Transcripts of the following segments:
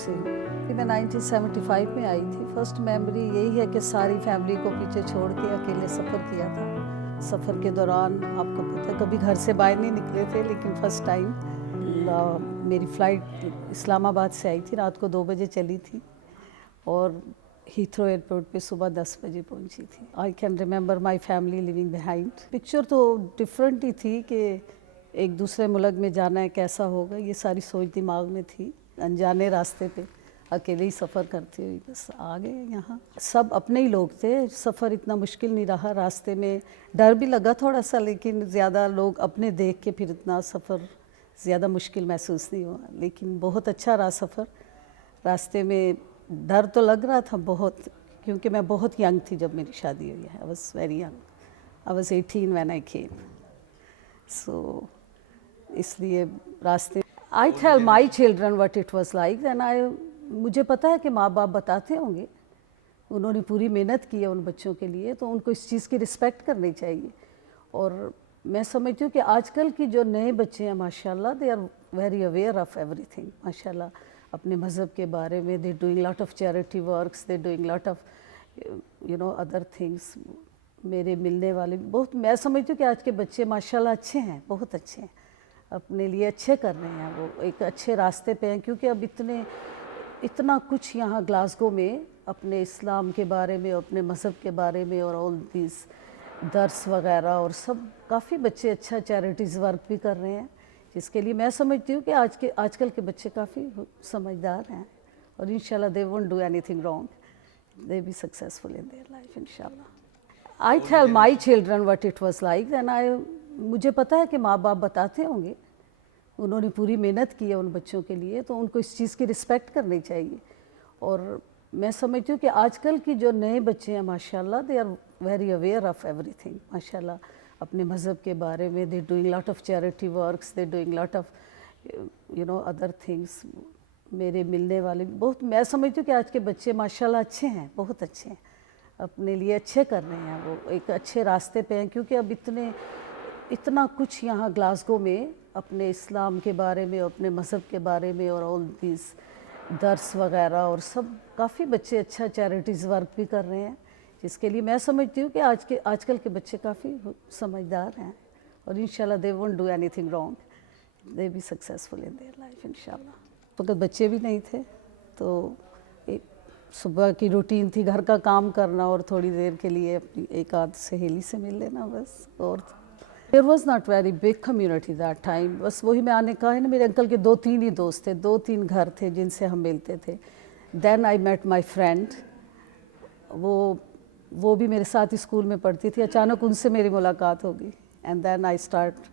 سے ہوں. میں 1975 میں آئی تھی. فرسٹ میموری یہی ہے کہ ساری فیملی کو پیچھے چھوڑ کے اکیلے سفر کیا تھا. سفر کے دوران آپ کو پتہ ہے کبھی گھر سے باہر نہیں نکلے تھے، لیکن فرسٹ ٹائم میری فلائٹ اسلام آباد سے آئی تھی، رات کو 2 بجے چلی تھی اور ہیتھرو ایئرپورٹ پہ صبح 10 بجے پہنچی تھی. I can remember my family living behind. Picture تو ڈفرینٹ ہی تھی کہ ایک دوسرے ملک میں جانا ہے کیسا ہوگا، یہ ساری سوچ دماغ میں تھی. انجانے راستے پہ اکیلے ہی سفر کرتے ہوئی بس آ گئے یہاں. سب اپنے ہی لوگ تھے، سفر اتنا مشکل نہیں رہا. راستے میں ڈر بھی لگا تھوڑا سا، لیکن زیادہ لوگ اپنے دیکھ کے پھر اتنا سفر زیادہ مشکل محسوس نہیں ہوا. لیکن بہت اچھا رہا سفر. راستے میں ڈر تو لگ رہا تھا بہت، کیونکہ میں بہت ینگ تھی جب میری شادی ہوئی ہے. I was very young. I was 18 when I came. So اس لیے راستے I tell my children what it was like. مجھے پتہ ہے کہ ماں باپ بتاتے ہوں گے، انہوں نے پوری محنت کی ہے ان بچوں کے لیے، تو ان کو اس چیز کی رسپیکٹ کرنی چاہیے. اور میں سمجھتی ہوں کہ آج کل کی جو نئے بچے ہیں ماشاءاللہ they are very aware of everything. ماشاءاللہ اپنے مذہب کے بارے میں they doing lot of charity works, they doing lot of other things. میرے ملنے والے بہت، میں سمجھتی ہوں کہ آج کے بچے ماشاءاللہ اچھے ہیں، بہت اچھے ہیں، اپنے لیے اچھے کر رہے ہیں، وہ ایک اچھے راستے پہ ہیں. کیونکہ اب اتنا کچھ یہاں گلاسگو میں اپنے اسلام کے بارے میں، اپنے مذہب کے بارے میں، اور all these درس وغیرہ، اور سب کافی بچے اچھا چیریٹیز ورک بھی کر رہے ہیں، جس کے لیے میں سمجھتی ہوں کہ آج کل کے بچے کافی سمجھدار ہیں، اور انشاءاللہ they won't do anything wrong. They be successful in their life انشاءاللہ. I tell my children what it was like. مجھے پتہ ہے کہ ماں باپ بتاتے ہوں گے، انہوں نے پوری محنت کی ہے ان بچوں کے لیے، تو ان کو اس چیز کی رسپیکٹ کرنی چاہیے. اور میں سمجھتی ہوں کہ آج کل کی جو نئے بچے ہیں ماشاءاللہ they are very aware of everything. ماشاءاللہ اپنے مذہب کے بارے میں they doing lot of charity works, they doing lot of other things. میرے ملنے والے بہت، میں سمجھتی ہوں کہ آج کے بچے ماشاءاللہ اچھے ہیں، بہت اچھے ہیں، اپنے لیے اچھے کر رہے ہیں، وہ ایک اچھے راستے پہ ہیں. کیونکہ اب اتنا کچھ یہاں گلاسگو میں اپنے اسلام کے بارے میں، اپنے مذہب کے بارے میں، اور all these درس وغیرہ، اور سب کافی بچے اچھا چیریٹیز ورک بھی کر رہے ہیں، جس کے لیے میں سمجھتی ہوں کہ آج کل کے بچے کافی سمجھدار ہیں، اور انشاءاللہ they won't do anything wrong. They be successful in their life انشاءاللہ. فقط بچے بھی نہیں تھے، تو صبح کی روٹین تھی گھر کا کام کرنا، اور تھوڑی دیر کے لیے اپنی ایک آدھ سہیلی سے مل لینا بس. اور There was not very big community that time. بس وہی میں آنے کہا ہے نا، میرے انکل کے 2-3 ہی دوست تھے، 2-3 گھر تھے جن سے ہم ملتے تھے. Then I met my friend. وہ بھی میرے ساتھ اسکول میں پڑھتی تھی. اچانک ان سے میری ملاقات ہوگی. And then I start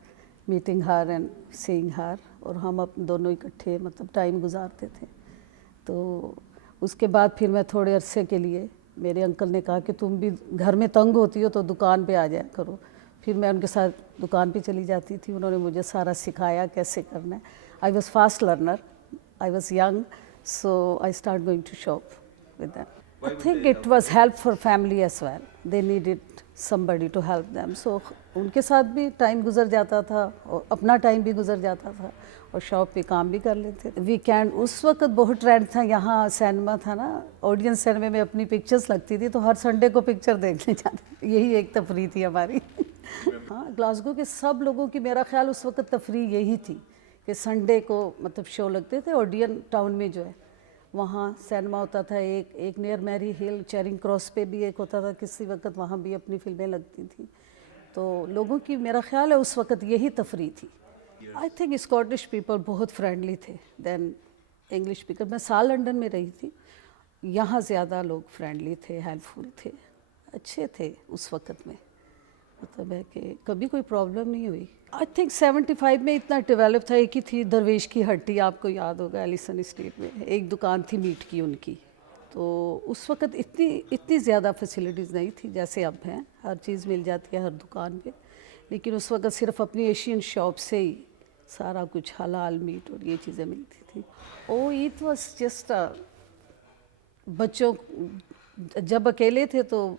meeting her and seeing her. اور ہم دونوں اکٹھے مطلب ٹائم گزارتے تھے. تو اس کے بعد پھر میں تھوڑے عرصے کے لیے، میرے انکل نے کہا کہ تم بھی گھر میں تنگ ہوتی ہو تو دکان پہ آ جایا کرو. پھر میں ان کے ساتھ دکان پہ چلی جاتی تھی. انہوں نے مجھے سارا سکھایا کیسے کرنا ہے. I was fast learner. I was young, so I started going to shop with them. I think it was help for family as well. They needed somebody to help them. So ان کے ساتھ بھی time گزر جاتا تھا، اور اپنا time بھی گزر جاتا تھا، اور شاپ پہ کام بھی کر لیتے. ویکینڈ اس وقت بہت ٹرینڈ تھا یہاں، سینما تھا نا، آڈینس سینما میں اپنی پکچرز لگتی تھی، تو ہر سنڈے کو پکچر دیکھنے جاتے. یہی ایک تفریح تھی ہماری. ہاں، گلاسگو کے سب لوگوں کی میرا خیال اس وقت تفریح یہی تھی کہ سنڈے کو مطلب شو لگتے تھے. اوڈین ٹاؤن میں جو ہے وہاں سینما ہوتا تھا، ایک نیئر میری ہل چیرنگ کراس پہ بھی ایک ہوتا تھا کسی وقت، وہاں بھی اپنی فلمیں لگتی تھیں. تو لوگوں کی میرا خیال ہے اس وقت یہی تفریح تھی. آئی تھنک اسکاٹش پیپل بہت فرینڈلی تھے دین انگلش اسپیکر. میں سال لنڈن میں رہی تھی، یہاں زیادہ لوگ فرینڈلی تھے، ہیلپ فل تھے، اچھے تھے اس وقت میں. مطلب ہے کہ کبھی کوئی پرابلم نہیں ہوئی. آئی تھنک 75 میں اتنا ڈیولپ تھا. ایک ہی تھی درویش کی ہٹی، آپ کو یاد ہوگا، ایلیسن اسٹریٹ میں ایک دکان تھی میٹ کی ان کی. تو اس وقت اتنی زیادہ فیسلٹیز نہیں تھی جیسے اب ہیں، ہر چیز مل جاتی ہے ہر دکان پہ. لیکن اس وقت صرف اپنی ایشین شاپ سے ہی سارا کچھ حلال میٹ اور یہ چیزیں ملتی تھیں. اٹ واز جسٹ بچوں جب اکیلے تھے تو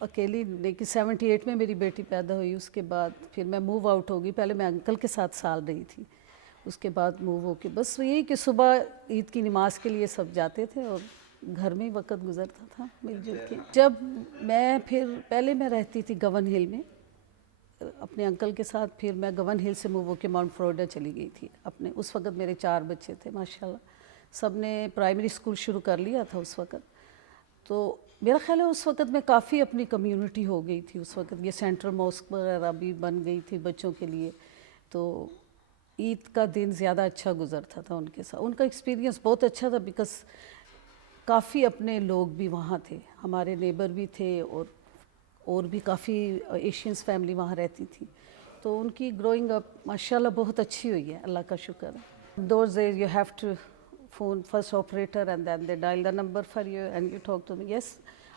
اکیلی. لیکن 78 میں میری بیٹی پیدا ہوئی، اس کے بعد پھر میں موو آؤٹ ہو گئی. پہلے میں انکل کے ساتھ سال رہی تھی، اس کے بعد موو ہو کے بس یہی کہ صبح عید کی نماز کے لیے سب جاتے تھے اور گھر میں ہی وقت گزرتا تھا مل جل کے. جب میں پہلے میں رہتی تھی گون ہل میں اپنے انکل کے ساتھ, پھر میں گون ہل سے موو ہو کے ماؤنٹ فلوریڈا چلی گئی تھی اپنے. اس وقت میرے 4 بچے تھے ماشاءاللہ, سب نے پرائمری اسکول شروع کر لیا تھا اس وقت. تو میرا خیال ہے اس وقت میں کافی اپنی کمیونٹی ہو گئی تھی. اس وقت یہ سینٹرل ماسک وغیرہ بھی بن گئی تھی بچوں کے لیے, تو عید کا دن زیادہ اچھا گزرتا تھا ان کے ساتھ. ان کا ایکسپیرینس بہت اچھا تھا بیکاز کافی اپنے لوگ بھی وہاں تھے, ہمارے نیبر بھی تھے اور بھی کافی ایشینس فیملی وہاں رہتی تھی. تو ان کی گروئنگ اپ ماشاءاللہ بہت اچھی ہوئی ہے, اللہ کا شکر ہے. Those days you have to phone first operator and then they dial the number for you and you talk to me. Yes,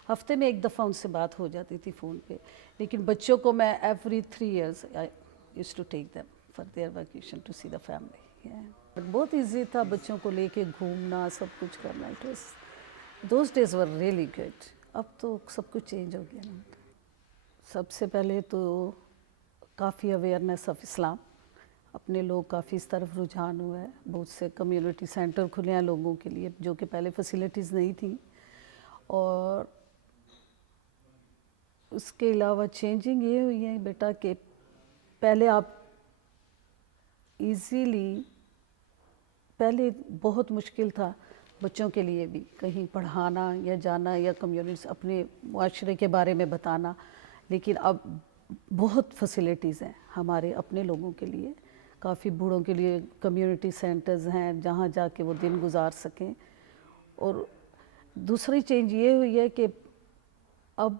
ہفتے میں 1 دفعہ ان سے بات ہو جاتی تھی فون پہ, لیکن بچوں کو میں every 3 years I used to take them for their vacation to see the family. بہت ایزی تھا بچوں کو لے کے گھومنا, سب کچھ کرنا. It was those days were really good. اب تو سب کچھ چینج ہو گیا نا. سب سے پہلے تو کافی اویئرنیس آف اسلام, اپنے لوگ کافی اس طرف رجحان ہوا ہے. بہت سے کمیونٹی سینٹر کھلے ہیں لوگوں کے لیے جو کہ پہلے فیسیلیٹیز نہیں تھیں. اور اس کے علاوہ چینجنگ یہ ہوئی ہے بیٹا کہ پہلے آپ ایزیلی, پہلے بہت مشکل تھا بچوں کے لیے بھی کہیں پڑھانا یا جانا یا کمیونٹی اپنے معاشرے کے بارے میں بتانا, لیکن اب بہت فیسیلیٹیز ہیں ہمارے اپنے لوگوں کے لیے. کافی بوڑھوں کے لیے کمیونٹی سینٹرز ہیں جہاں جا کے وہ دن گزار سکیں. اور دوسری چینج یہ ہوئی ہے کہ اب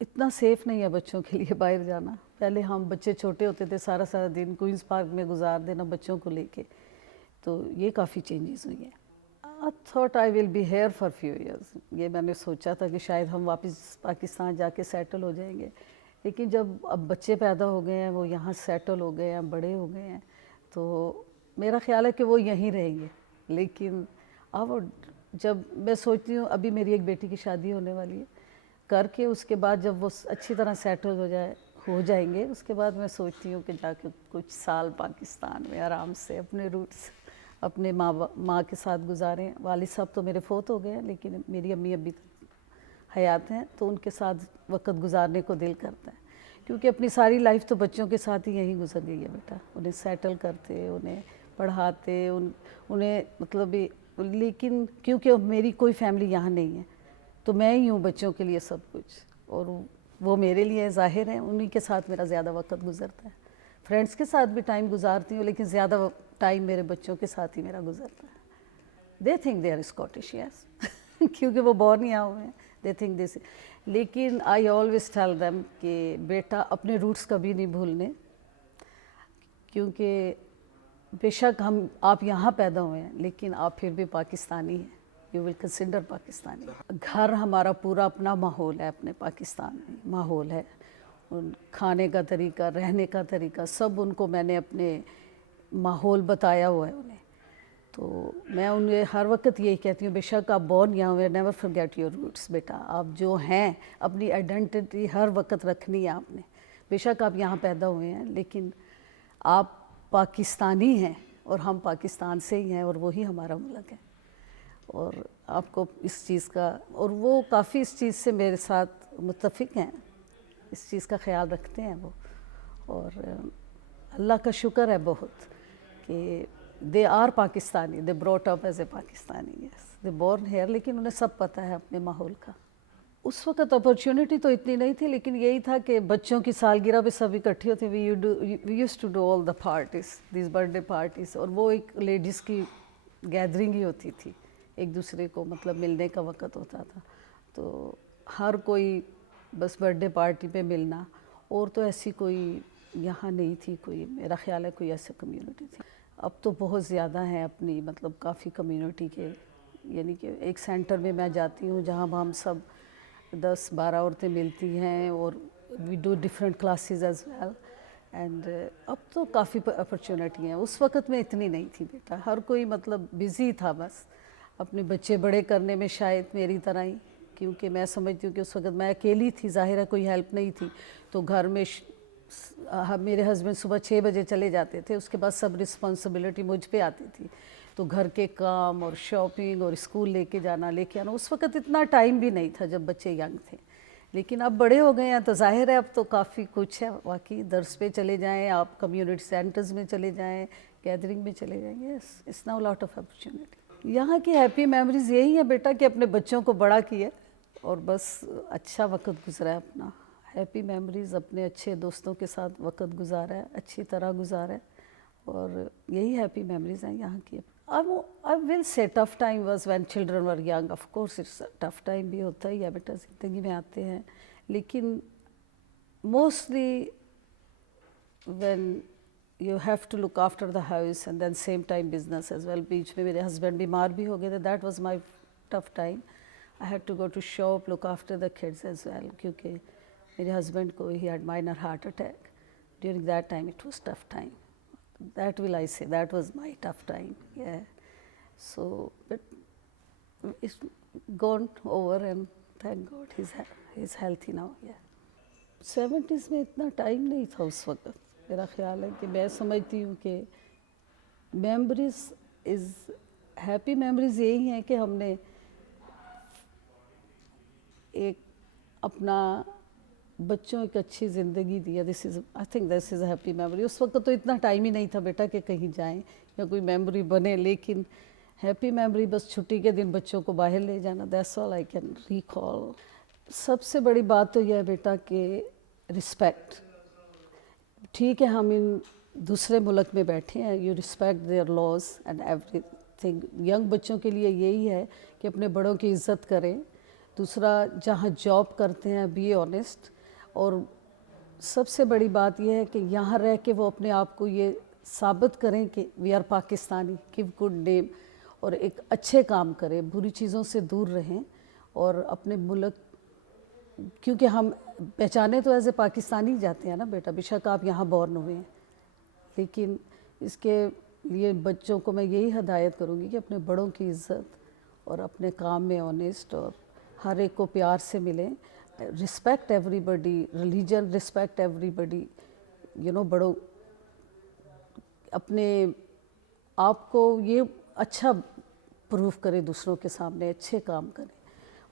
اتنا سیف نہیں ہے بچوں کے لیے باہر جانا. پہلے ہم بچے چھوٹے ہوتے تھے سارا دن کوئنز پارک میں گزار دینا بچوں کو لے کے, تو یہ کافی چینجز ہوئی ہیں. I thought I will be here for few years. یہ میں نے سوچا تھا کہ شاید ہم واپس پاکستان جا کے سیٹل ہو جائیں گے, لیکن جب اب بچے پیدا ہو گئے ہیں, وہ یہاں سیٹل ہو گئے ہیں, بڑے ہو گئے ہیں, تو میرا خیال ہے کہ وہ یہیں رہیں گے. لیکن اب جب میں سوچتی ہوں, ابھی میری ایک بیٹی کی شادی ہونے والی ہے, کر کے اس کے بعد جب وہ اچھی طرح سیٹل ہو جائیں گے, اس کے بعد میں سوچتی ہوں کہ جا کے کچھ سال پاکستان میں آرام سے اپنے روٹس اپنے ماں کے ساتھ گزاریں. والد صاحب تو میرے فوت ہو گئے ہیں, لیکن میری امی ابھی تک حیات ہیں, تو ان کے ساتھ وقت گزارنے کو دل کرتا ہے. کیونکہ اپنی ساری لائف تو بچوں کے ساتھ ہی یہیں گزر گئی ہے بیٹا. انہیں سیٹل کرتے, انہیں پڑھاتے, انہیں مطلب لیکن کیونکہ میری کوئی فیملی یہاں نہیں ہے, تو میں ہی ہوں بچوں کے لیے سب کچھ, اور وہ میرے لیے ظاہر ہیں. انہی کے ساتھ میرا زیادہ وقت گزرتا ہے. فرینڈس کے ساتھ بھی ٹائم گزارتی ہوں, لیکن زیادہ ٹائم میرے بچوں کے ساتھ ہی میرا گزرتا ہے. They think they are Scottish, yes, کیونکہ وہ بورن یہاں ہوئے ہیں. دے تھنک دس, لیکن آئی آلویز ٹیل دیم کہ بیٹا اپنے روٹس کبھی نہیں بھولنے, کیونکہ بے شک آپ یہاں پیدا ہوئے ہیں, لیکن آپ پھر بھی پاکستانی ہیں. You will consider Pakistani. گھر ہمارا پورا اپنا ماحول ہے, اپنے پاکستان میں ماحول ہے. کھانے کا طریقہ, رہنے کا طریقہ, سب ان کو میں نے اپنے ماحول بتایا ہوا ہے انہیں. تو میں انہیں ہر وقت یہی کہتی ہوں, بے شک آپ بورن یہاں ہوئے, نیور فرگیٹ یور روٹس بیٹا. آپ جو ہیں اپنی آئیڈینٹی ہر وقت رکھنی ہے آپ نے. بے شک آپ یہاں پیدا ہوئے ہیں, لیکن آپ پاکستانی ہیں, اور ہم پاکستان سے ہی ہیں, اور وہی ہمارا ملک ہے. اور آپ کو اس چیز کا, اور وہ کافی اس چیز سے میرے ساتھ متفق ہیں, اس چیز کا خیال رکھتے ہیں وہ. اور اللہ کا شکر ہے بہت کہ they are Pakistani, they brought up as a Pakistani, yes, they born here. لیکن انہیں سب پتہ ہے اپنے ماحول کا. اس وقت اپرچونٹی تو اتنی نہیں تھی, لیکن یہی تھا کہ بچوں کی سالگرہ پہ سب اکٹھے ہوتے. We use to do all the parties, these birthday parties, اور وہ ایک لیڈیز کی گیدرنگ ہی ہوتی تھی, ایک دوسرے کو مطلب ملنے کا وقت ہوتا تھا. تو ہر کوئی بس برتھ ڈے پارٹی پہ ملنا, اور تو ایسی کوئی یہاں نہیں تھی کوئی, میرا خیال ہے کوئی ایسی کمیونٹی تھی. اب تو بہت زیادہ ہیں اپنی, مطلب کافی کمیونٹی کے. یعنی کہ ایک سینٹر میں میں جاتی ہوں جہاں ہم سب 10-12 عورتیں ملتی ہیں, اور we do different classes as well. And اب تو کافی اپرچونٹی ہیں. اس وقت میں اتنی نہیں تھی بیٹا, ہر کوئی مطلب بزی تھا بس اپنے بچے بڑے کرنے میں, شاید میری طرح ہی. کیونکہ میں سمجھتی ہوں کہ اس وقت میں اکیلی تھی, ظاہر ہے کوئی ہیلپ نہیں تھی, تو گھر میں میرے ہسبینڈ صبح 6 بجے چلے جاتے تھے, اس کے بعد سب رسپانسبلٹی مجھ پہ آتی تھی, تو گھر کے کام اور شاپنگ اور اسکول لے کے جانا لے کے آنا. اس وقت اتنا ٹائم بھی نہیں تھا جب بچے ینگ تھے, لیکن اب بڑے ہو گئے ہیں تو ظاہر ہے اب تو کافی کچھ ہے. واقعی درس پہ چلے جائیں آپ, کمیونٹی سینٹرز میں چلے جائیں, گیدرنگ میں چلے جائیں, yes it's now lot of opportunity. یہاں کی ہیپی میموریز یہی ہیں بیٹا کہ اپنے بچوں کو بڑا کیا اور بس اچھا وقت گزرا ہے اپنا. ہیپی میموریز اپنے اچھے دوستوں کے ساتھ وقت گزارا ہے, اچھی طرح گزارا ہے, اور یہی ہیپی میموریز ہیں یہاں کی. I will say tough time was when children were young. Of course it's a tough time بھی ہوتا ہی ہے بیٹا, زندگی میں آتے ہیں, لیکن mostly when you have to look after the house and then same time business as well. بیچ میں میرے ہسبینڈ بیمار بھی ہو گئے تھے, that was my tough time. I had to go to shop, look after the kids as well, کیونکہ میرے husband کو he had minor heart attack. During that time it was tough time. That will I say, that was my tough time, yeah. So, but it's gone over and thank God he's healthy now, yeah. 70s میں اتنا time نہیں تھا اس وقت. میرا خیال ہے کہ میں سمجھتی ہوں کہ میموریز ہیپی میموریز یہی ہیں کہ ہم نے ایک اپنا بچوں ایک اچھی زندگی دیا. I think this is a happy memory. اس وقت تو اتنا ٹائم ہی نہیں تھا بیٹا کہ کہیں جائیں یا کوئی میموری بنے, لیکن ہیپی میموری بس چھٹی کے دن بچوں کو باہر لے جانا, that's all I can recall. سب سے بڑی بات تو یہ ہے بیٹا کہ رسپیکٹ. ٹھیک ہے ہم ان دوسرے ملک میں بیٹھے ہیں, you respect their laws and everything. Young بچوں کے لیے یہی ہے کہ اپنے بڑوں کی عزت کریں. دوسرا, جہاں جاب کرتے ہیں بی آنیسٹ, اور سب سے بڑی بات یہ ہے کہ یہاں رہ کے وہ اپنے آپ کو یہ ثابت کریں کہ we are Pakistani, give good name, اور ایک اچھے کام کریں, بری چیزوں سے دور رہیں, اور اپنے ملک, کیونکہ ہم پہچانے تو ایز اے پاکستانی جاتے ہیں نا بیٹا, بے شک آپ یہاں بورن ہوئے ہیں, لیکن اس کے لیے بچوں کو میں یہی ہدایت کروں گی کہ اپنے بڑوں کی عزت اور اپنے کام میں آنیسٹ, اور ہر ایک کو پیار سے ملیں. رسپیکٹ ایوری بڈی, ریلیجن رسپیکٹ ایوری بڈی, بڑوں اپنے آپ کو یہ اچھا پروف کرے دوسروں کے سامنے, اچھے کام کریں,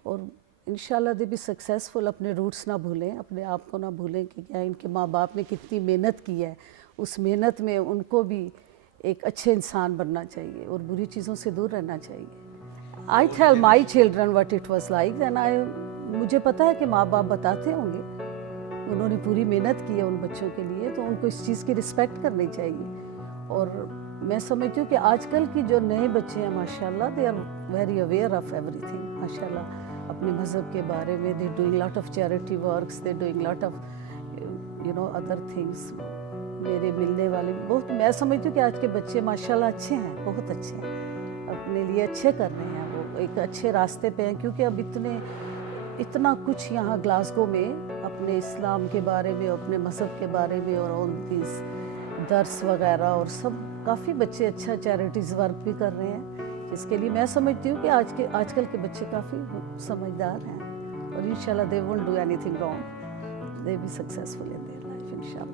اور انشاءاللہ دے بھی سکسیزفل. اپنے روٹس نہ بھولیں, اپنے آپ کو نہ بھولیں کہ کیا ان کے ماں باپ نے کتنی محنت کی ہے, اس محنت میں ان کو بھی ایک اچھے انسان بننا چاہیے اور بری چیزوں سے دور رہنا چاہیے. I tell my children what it was like, and مجھے پتہ ہے کہ ماں باپ بتاتے ہوں گے, انہوں نے پوری محنت کی ہے ان بچوں کے لیے, تو ان کو اس چیز کی رسپیکٹ کرنی چاہیے. اور میں سمجھتی ہوں کہ آج کل کی جو نئے بچے ہیں ماشاءاللہ, they are very aware of everything, ماشاءاللہ, اپنے مذہب کے بارے میں. they doing lot of charity works, they doing lot of other things. میرے ملنے والے بہت, میں سمجھتی ہوں کہ آج کے بچے ماشاءاللہ اچھے ہیں, بہت اچھے ہیں, اپنے لیے اچھے کر رہے ہیں, وہ ایک اچھے راستے پہ ہیں. کیونکہ اب اتنا کچھ یہاں گلاسگو میں اپنے اسلام کے بارے میں, اپنے مذہب کے بارے میں, اور ان کی درس وغیرہ, اور سب کافی بچے اچھا چیریٹیز ورک بھی کر رہے ہیں, جس کے لیے میں سمجھتی ہوں کہ آج کل کے بچے کافی سمجھدار ہیں, اور انشاءاللہ they won't do anything wrong, they will be successful in their life انشاءاللہ.